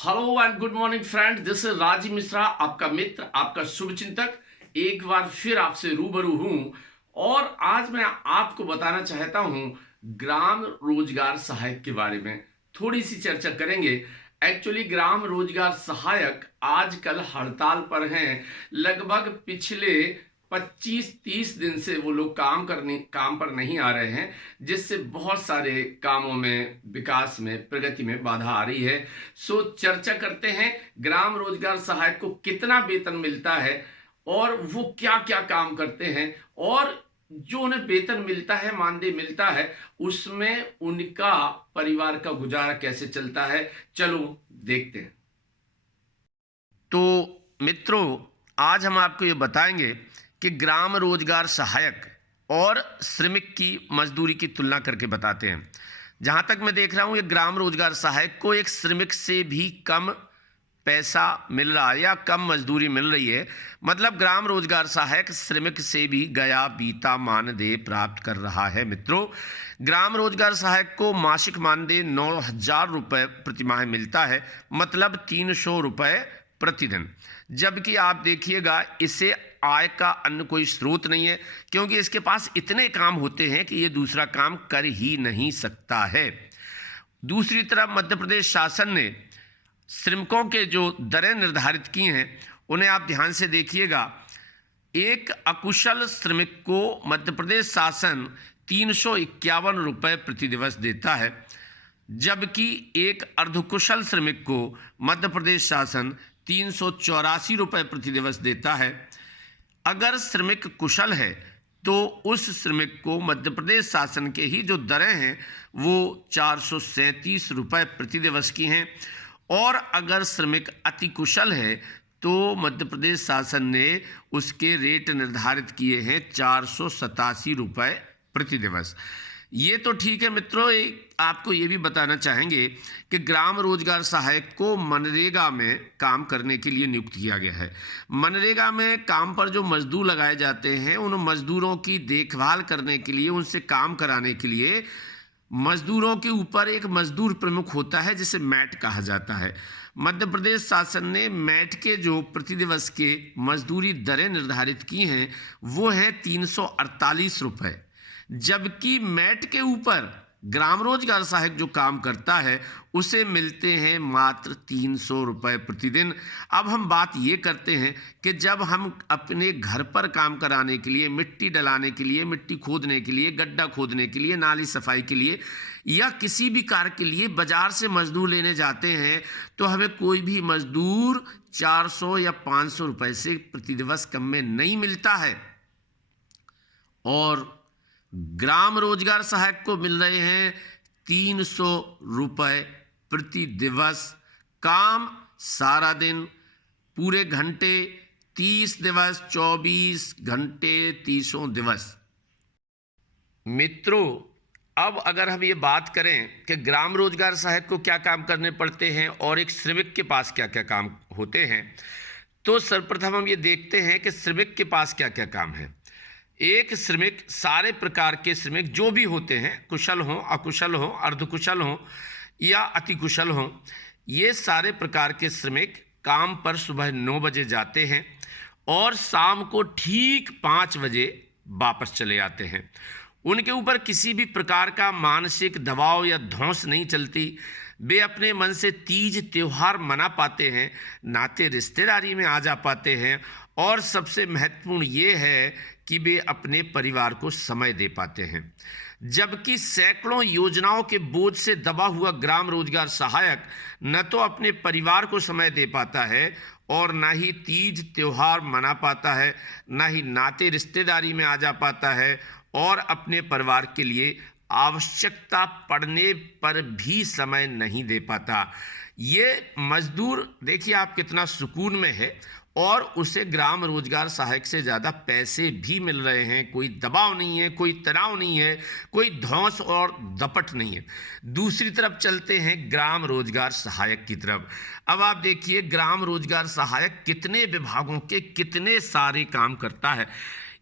Hello and good morning friend, this is Rajiv Mishra, आपका मित्र, आपका शुभचिंतक। एक बार फिर आपसे रूबरू हूं और आज मैं आपको बताना चाहता हूं ग्राम रोजगार सहायक के बारे में थोड़ी सी चर्चा करेंगे। एक्चुअली ग्राम रोजगार सहायक आजकल हड़ताल पर हैं। लगभग पिछले 25-30 दिन से वो लोग काम पर नहीं आ रहे हैं, जिससे बहुत सारे कामों में, विकास में, प्रगति में बाधा आ रही है। सो चर्चा करते हैं ग्राम रोजगार सहायक को कितना वेतन मिलता है और वो क्या क्या काम करते हैं, और जो उन्हें वेतन मिलता है, मानदेय मिलता है, उसमें उनका परिवार का गुजारा कैसे चलता है। चलो देखते हैं। तो मित्रों, आज हम आपको ये बताएंगे कि ग्राम रोजगार सहायक और श्रमिक की मजदूरी की तुलना करके बताते हैं। जहाँ तक मैं देख रहा हूँ, ये ग्राम रोजगार सहायक को एक श्रमिक से भी कम पैसा मिल रहा है या कम मजदूरी मिल रही है। मतलब ग्राम रोजगार सहायक श्रमिक से भी गया बीता मानदेय प्राप्त कर रहा है। मित्रों, ग्राम रोजगार सहायक को मासिक मानदेय 9,000 रुपये प्रतिमाह मिलता है, मतलब 300 रुपये प्रतिदिन। जबकि आप देखिएगा, इसे आय का अन्य कोई स्रोत नहीं है, क्योंकि इसके पास इतने काम होते हैं कि ये दूसरा काम कर ही नहीं सकता है। दूसरी तरफ मध्य प्रदेश शासन ने श्रमिकों के जो दरें निर्धारित की हैं, उन्हें आप ध्यान से देखिएगा। एक अकुशल श्रमिक को मध्य प्रदेश शासन 351 रुपये प्रति दिवस देता है, जबकि एक अर्धकुशल श्रमिक को मध्य प्रदेश शासन 384 रुपये प्रति दिवस देता है। अगर श्रमिक कुशल है तो उस श्रमिक को मध्य प्रदेश शासन के ही जो दरें हैं वो 437 रुपये प्रति दिवस की हैं, और अगर श्रमिक अति कुशल है तो मध्य प्रदेश शासन ने उसके रेट निर्धारित किए हैं 487 रुपये प्रति दिवस। ये तो ठीक है मित्रों। आपको ये भी बताना चाहेंगे कि ग्राम रोजगार सहायक को मनरेगा में काम करने के लिए नियुक्त किया गया है। मनरेगा में काम पर जो मजदूर लगाए जाते हैं, उन मजदूरों की देखभाल करने के लिए, उनसे काम कराने के लिए मजदूरों के ऊपर एक मजदूर प्रमुख होता है, जिसे मैट कहा जाता है। मध्य प्रदेश शासन ने मैट के जो प्रति दिवस के मजदूरी दरें निर्धारित की हैं वो है 348 रुपये, जबकि मैट के ऊपर ग्राम रोजगार सहायक जो काम करता है उसे मिलते हैं मात्र 300 रुपये प्रतिदिन। अब हम बात ये करते हैं कि जब हम अपने घर पर काम कराने के लिए, मिट्टी डलाने के लिए, मिट्टी खोदने के लिए, गड्ढा खोदने के लिए, नाली सफाई के लिए या किसी भी कार्य के लिए बाजार से मजदूर लेने जाते हैं, तो हमें कोई भी मजदूर 400 या 500 रुपये से प्रति दिवस कम में नहीं मिलता है। और ग्राम रोजगार सहायक को मिल रहे हैं 300 रुपये प्रति दिवस। काम सारा दिन, पूरे घंटे, 30 दिवस, 24 घंटे, 30 दिवस। मित्रों, अब अगर हम ये बात करें कि ग्राम रोजगार सहायक को क्या काम करने पड़ते हैं और एक श्रमिक के पास क्या क्या काम होते हैं, तो सर्वप्रथम हम ये देखते हैं कि श्रमिक के पास क्या क्या काम है। एक श्रमिक, सारे प्रकार के श्रमिक जो भी होते हैं, कुशल हों, अकुशल हों, अर्धकुशल हों या अति कुशल हों, ये सारे प्रकार के श्रमिक काम पर सुबह 9 बजे जाते हैं और शाम को ठीक 5 बजे वापस चले आते हैं। उनके ऊपर किसी भी प्रकार का मानसिक दबाव या धौंस नहीं चलती। वे अपने मन से तीज त्योहार मना पाते हैं, नाते रिश्तेदारी में आ जा पाते हैं, और सबसे महत्वपूर्ण ये है कि वे अपने परिवार को समय दे पाते हैं। जबकि सैकड़ों योजनाओं के बोझ से दबा हुआ ग्राम रोजगार सहायक न तो अपने परिवार को समय दे पाता है और ना ही तीज त्योहार मना पाता है, ना ही नाते रिश्तेदारी में आ जा पाता है, और अपने परिवार के लिए आवश्यकता पड़ने पर भी समय नहीं दे पाता। ये मजदूर देखिए आप कितना सुकून में है, और उसे ग्राम रोजगार सहायक से ज़्यादा पैसे भी मिल रहे हैं। कोई दबाव नहीं है, कोई तनाव नहीं है, कोई धौंस और दपट नहीं है। दूसरी तरफ चलते हैं ग्राम रोजगार सहायक की तरफ। अब आप देखिए, ग्राम रोजगार सहायक कितने विभागों के कितने सारे काम करता है।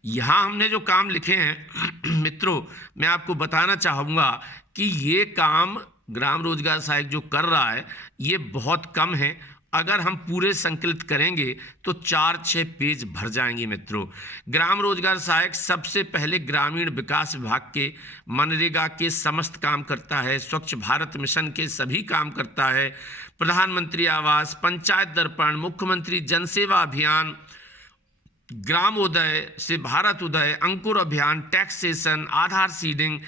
यहाँ हमने जो काम लिखे हैं मित्रों, मैं आपको बताना चाहूँगा कि ये काम ग्राम रोजगार सहायक जो कर रहा है ये बहुत कम है। अगर हम पूरे संकलित करेंगे तो 4-6 पेज भर जाएंगे मित्रों। ग्राम रोजगार सहायक सबसे पहले ग्रामीण विकास विभाग के मनरेगा के समस्त काम करता है, स्वच्छ भारत मिशन के सभी काम करता है, प्रधानमंत्री आवास, पंचायत दर्पण, मुख्यमंत्री जनसेवा अभियान, ग्रामोदय से भारत उदय, अंकुर अभियान, टैक्सेशन, आधार सीडिंग,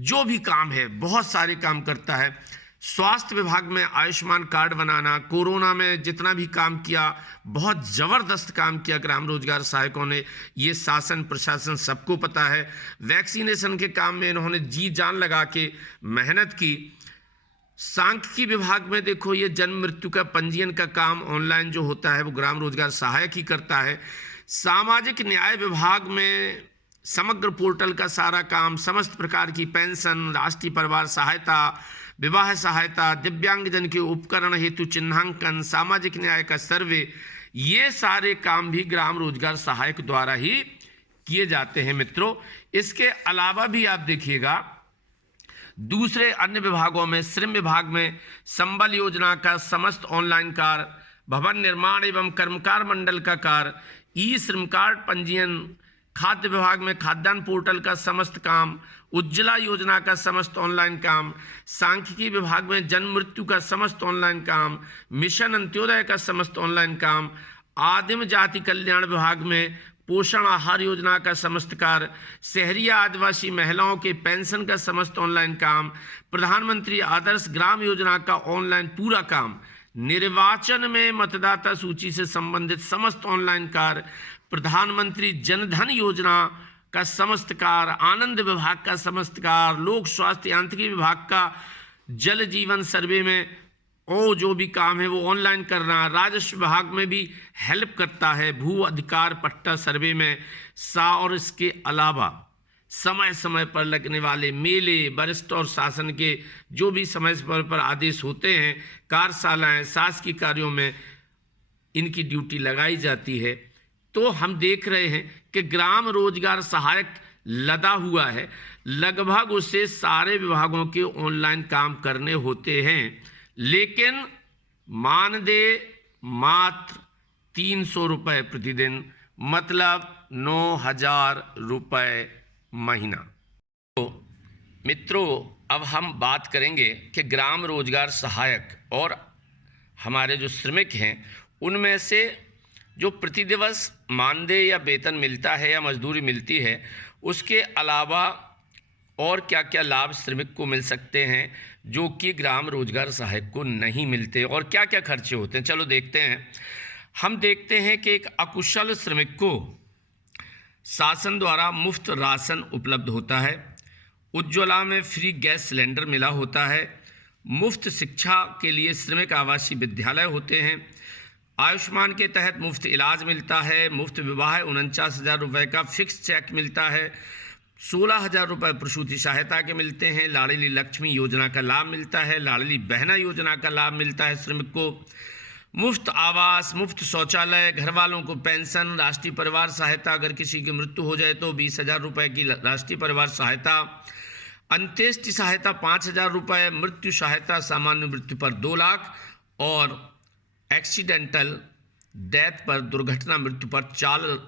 जो भी काम है बहुत सारे काम करता है। स्वास्थ्य विभाग में आयुष्मान कार्ड बनाना, कोरोना में जितना भी काम किया, बहुत ज़बरदस्त काम किया ग्राम रोजगार सहायकों ने, ये शासन प्रशासन सबको पता है। वैक्सीनेशन के काम में इन्होंने जी जान लगा के मेहनत की। सांख्यिकी विभाग में देखो, ये जन्म मृत्यु का पंजीयन का काम ऑनलाइन जो होता है वो ग्राम रोजगार सहायक ही करता है। सामाजिक न्याय विभाग में समग्र पोर्टल का सारा काम, समस्त प्रकार की पेंशन, राष्ट्रीय परिवार सहायता, विवाह सहायता, दिव्यांगजन के उपकरण हेतु चिन्हांकन, सामाजिक न्याय का सर्वे, ये सारे काम भी ग्राम रोजगार सहायक द्वारा ही किए जाते हैं मित्रों। इसके अलावा भी आप देखिएगा दूसरे अन्य विभागों में, श्रम विभाग में संबल योजना का समस्त ऑनलाइन कार्य, भवन निर्माण एवं कर्मकार मंडल का कार्य, ई श्रम कार्ड पंजीयन, खाद्य विभाग में खाद्यान्न पोर्टल का समस्त काम, उज्ज्वला योजना का समस्त ऑनलाइन काम, सांख्यिकी विभाग में जन्म मृत्यु का समस्त ऑनलाइन काम, मिशन अंत्योदय का समस्त ऑनलाइन काम, आदिम जाति कल्याण विभाग में पोषण आहार योजना का समस्त कार्य, शहरी आदिवासी महिलाओं के पेंशन का समस्त ऑनलाइन काम, प्रधानमंत्री आदर्श ग्राम योजना का ऑनलाइन पूरा काम, निर्वाचन में मतदाता सूची से संबंधित समस्त ऑनलाइन कार्य, प्रधानमंत्री जनधन योजना का समस्त कार्य, आनंद विभाग का समस्त कार्य, लोक स्वास्थ्य यांत्रिकी विभाग का जल जीवन सर्वे में जो भी काम है वो ऑनलाइन करना, राजस्व विभाग में भी हेल्प करता है भू अधिकार पट्टा सर्वे में और इसके अलावा समय समय पर लगने वाले मेले, वरिष्ठ और शासन के जो भी समय समय पर आदेश होते हैं, कार्यशालाएं, शासकीय कार्यों में इनकी ड्यूटी लगाई जाती है। तो हम देख रहे हैं कि ग्राम रोजगार सहायक लदा हुआ है, लगभग उसे सारे विभागों के ऑनलाइन काम करने होते हैं, लेकिन मानदेय मात्र 300 रुपये प्रतिदिन, मतलब 9,000 रुपये महीना। तो मित्रों, अब हम बात करेंगे कि ग्राम रोजगार सहायक और हमारे जो श्रमिक हैं उनमें से जो प्रति दिवस मानदेय या वेतन मिलता है या मजदूरी मिलती है, उसके अलावा और क्या क्या लाभ श्रमिक को मिल सकते हैं जो कि ग्राम रोजगार सहायक को नहीं मिलते, और क्या क्या खर्चे होते हैं, चलो देखते हैं। हम देखते हैं कि एक अकुशल श्रमिक को शासन द्वारा मुफ्त राशन उपलब्ध होता है, उज्ज्वला में फ्री गैस सिलेंडर मिला होता है, मुफ्त शिक्षा के लिए श्रमिक आवासीय विद्यालय होते हैं, आयुष्मान के तहत मुफ्त इलाज मिलता है, मुफ्त विवाह 49,000 रुपये का फिक्स चेक मिलता है, 16,000 रुपये प्रसूति सहायता के मिलते हैं, लाडली लक्ष्मी योजना का लाभ मिलता है, लाडली बहना योजना का लाभ मिलता है श्रमिक को, मुफ्त आवास, मुफ्त शौचालय, घर वालों को पेंशन, राष्ट्रीय परिवार सहायता, अगर किसी की मृत्यु हो जाए तो 20,000 रुपये की राष्ट्रीय परिवार सहायता, अंत्येष्टि सहायता 5,000 रुपये, मृत्यु सहायता सामान्य मृत्यु पर 2 लाख और एक्सीडेंटल डेथ पर, दुर्घटना मृत्यु पर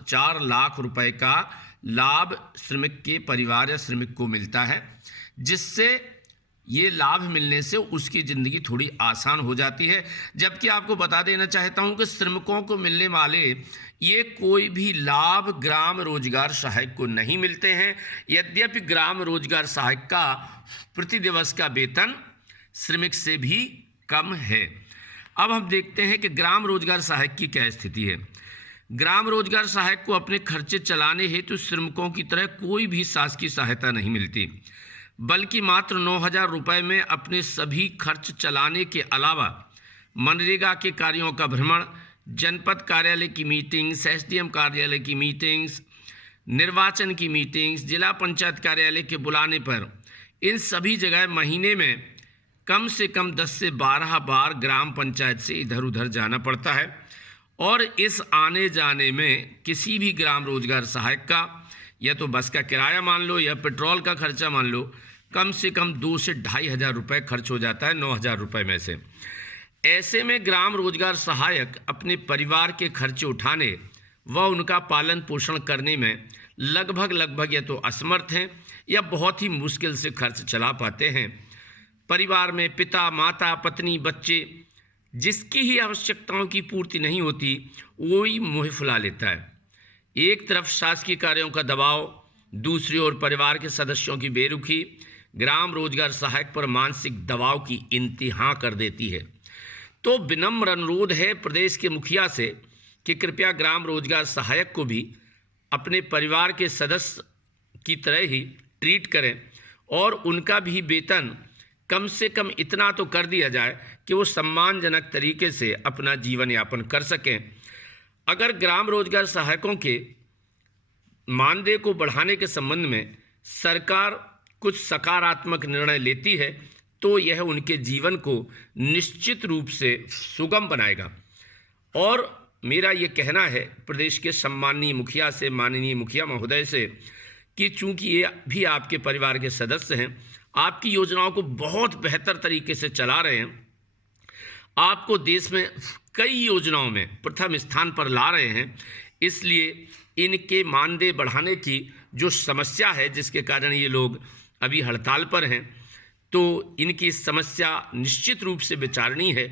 4 लाख रुपए का लाभ श्रमिक के परिवार या श्रमिक को मिलता है, जिससे ये लाभ मिलने से उसकी ज़िंदगी थोड़ी आसान हो जाती है। जबकि आपको बता देना चाहता हूँ कि श्रमिकों को मिलने वाले ये कोई भी लाभ ग्राम रोजगार सहायक को नहीं मिलते हैं, यद्यपि ग्राम रोजगार सहायक का प्रति दिवस का वेतन श्रमिक से भी कम है। अब हम देखते हैं कि ग्राम रोजगार सहायक की क्या स्थिति है। ग्राम रोजगार सहायक को अपने खर्चे चलाने हेतु श्रमिकों की तरह कोई भी शासकीय सहायता नहीं मिलती, बल्कि मात्र 9,000 रुपये में अपने सभी खर्च चलाने के अलावा मनरेगा के कार्यों का भ्रमण, जनपद कार्यालय की मीटिंग्स, एसडीएम कार्यालय की मीटिंग्स, निर्वाचन की मीटिंग्स, जिला पंचायत कार्यालय के बुलाने पर इन सभी जगह महीने में कम से कम 10 से 12 बार ग्राम पंचायत से इधर उधर जाना पड़ता है, और इस आने जाने में किसी भी ग्राम रोजगार सहायक का या तो बस का किराया मान लो या पेट्रोल का खर्चा मान लो, कम से कम 2 से 2,500 रुपये खर्च हो जाता है 9,000 रुपये में से। ऐसे में ग्राम रोजगार सहायक अपने परिवार के खर्चे उठाने व उनका पालन पोषण करने में लगभग या तो असमर्थ हैं या बहुत ही मुश्किल से खर्च चला पाते हैं। परिवार में पिता, माता, पत्नी, बच्चे जिसकी ही आवश्यकताओं की पूर्ति नहीं होती वो ही मुँह फुला लेता है। एक तरफ शासकीय कार्यों का दबाव, दूसरी ओर परिवार के सदस्यों की बेरुखी ग्राम रोजगार सहायक पर मानसिक दबाव की इंतहा कर देती है। तो विनम्र अनुरोध है प्रदेश के मुखिया से कि कृपया ग्राम रोजगार सहायक को भी अपने परिवार के सदस्य की तरह ही ट्रीट करें और उनका भी वेतन कम से कम इतना तो कर दिया जाए कि वो सम्मानजनक तरीके से अपना जीवन यापन कर सकें। अगर ग्राम रोजगार सहायकों के मानदेय को बढ़ाने के संबंध में सरकार कुछ सकारात्मक निर्णय लेती है तो यह उनके जीवन को निश्चित रूप से सुगम बनाएगा। और मेरा ये कहना है प्रदेश के सम्माननीय मुखिया से, माननीय मुखिया महोदय से, कि चूंकि ये भी आपके परिवार के सदस्य हैं, आपकी योजनाओं को बहुत बेहतर तरीके से चला रहे हैं, आपको देश में कई योजनाओं में प्रथम स्थान पर ला रहे हैं, इसलिए इनके मानदेय बढ़ाने की जो समस्या है जिसके कारण ये लोग अभी हड़ताल पर हैं, तो इनकी समस्या निश्चित रूप से विचारणीय है।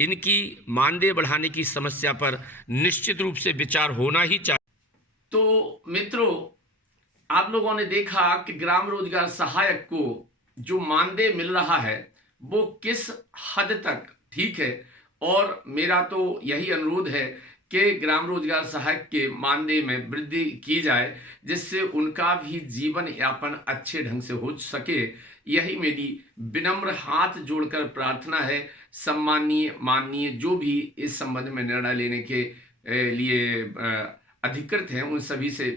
इनकी मानदेय बढ़ाने की समस्या पर निश्चित रूप से विचार होना ही चाहिए। तो मित्रों, आप लोगों ने देखा कि ग्राम रोजगार सहायक को जो मानदेय मिल रहा है वो किस हद तक ठीक है, और मेरा तो यही अनुरोध है कि ग्राम रोजगार सहायक के मानदेय में वृद्धि की जाए जिससे उनका भी जीवन यापन अच्छे ढंग से हो सके। यही मेरी विनम्र हाथ जोड़कर प्रार्थना है। सम्माननीय, माननीय जो भी इस संबंध में निर्णय लेने के लिए अधिकृत हैं उन सभी से